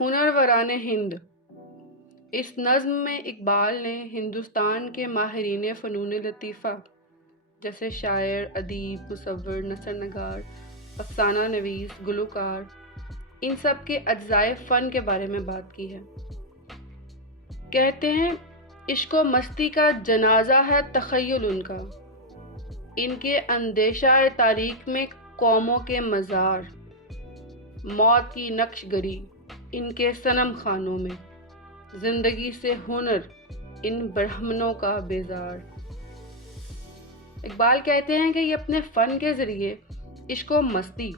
ہنروران ہند۔ اس نظم میں اقبال نے ہندوستان کے ماہرین فنون لطیفہ جیسے شاعر، ادیب، مصور، نثر نگار، افسانہ نویس، گلوکار، ان سب کے اجزائے فن کے بارے میں بات کی ہے۔ کہتے ہیں عشق و مستی کا جنازہ ہے تخیل ان کا، ان کے اندیشہ تاریخ میں قوموں کے مزار، موت کی نقش گری ان کے صنم خانوں میں، زندگی سے ہنر ان برہمنوں کا بیزار۔ اقبال کہتے ہیں کہ یہ اپنے فن کے ذریعے عشق و مستی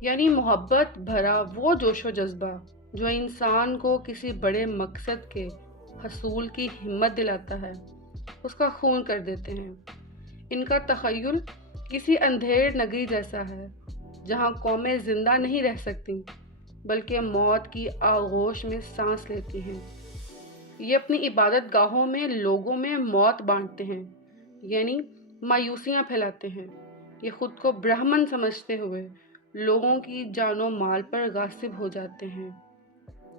یعنی محبت بھرا وہ جوش و جذبہ جو انسان کو کسی بڑے مقصد کے حصول کی ہمت دلاتا ہے، اس کا خون کر دیتے ہیں۔ ان کا تخیل کسی اندھیر نگری جیسا ہے جہاں قومیں زندہ نہیں رہ سکتی بلکہ موت کی آغوش میں سانس لیتی ہیں۔ یہ اپنی عبادت گاہوں میں لوگوں میں موت بانٹتے ہیں، یعنی مایوسیاں پھیلاتے ہیں۔ یہ خود کو برہمن سمجھتے ہوئے لوگوں کی جان و مال پر غاصب ہو جاتے ہیں۔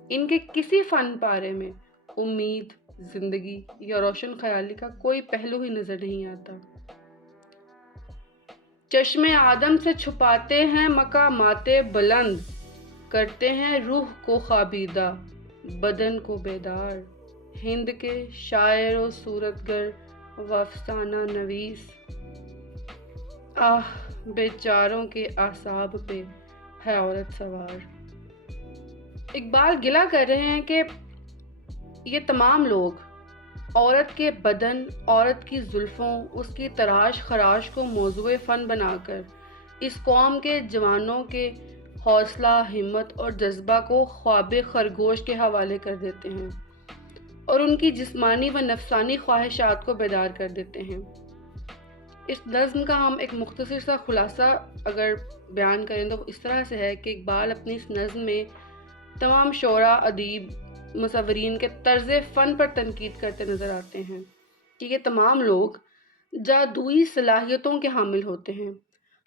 ان کے کسی فن پارے میں امید، زندگی یا روشن خیالی کا کوئی پہلو ہی نظر نہیں آتا۔ چشم آدم سے چھپاتے ہیں مقامات بلند، کرتے ہیں روح کو خوابیدہ، بدن کو بیدار۔ ہند کے شاعر و صورتگر و افسانہ نویس، آہ بیچاروں کے اعصاب پہ ہے عورت سوار۔ اقبال گلہ کر رہے ہیں کہ یہ تمام لوگ عورت کے بدن، عورت کی زلفوں، اس کی تراش خراش کو موضوع فن بنا کر اس قوم کے جوانوں کے حوصلہ، ہمت اور جذبہ کو خواب خرگوش کے حوالے کر دیتے ہیں اور ان کی جسمانی و نفسانی خواہشات کو بیدار کر دیتے ہیں۔ اس نظم کا ہم ایک مختصر سا خلاصہ اگر بیان کریں تو اس طرح سے ہے کہ اقبال اپنی اس نظم میں تمام شعراء، ادیب، مصورین کے طرز فن پر تنقید کرتے نظر آتے ہیں کہ یہ تمام لوگ جادوئی صلاحیتوں کے حامل ہوتے ہیں،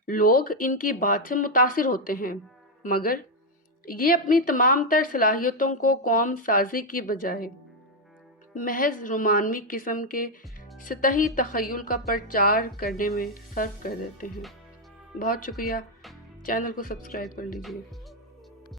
لوگ ان کی بات سے متاثر ہوتے ہیں، مگر یہ اپنی تمام تر صلاحیتوں کو قوم سازی کی بجائے محض رومانوی قسم کے سطحی تخیل کا پرچار کرنے میں صرف کر دیتے ہیں۔ بہت شکریہ، چینل کو سبسکرائب کر لیجیے۔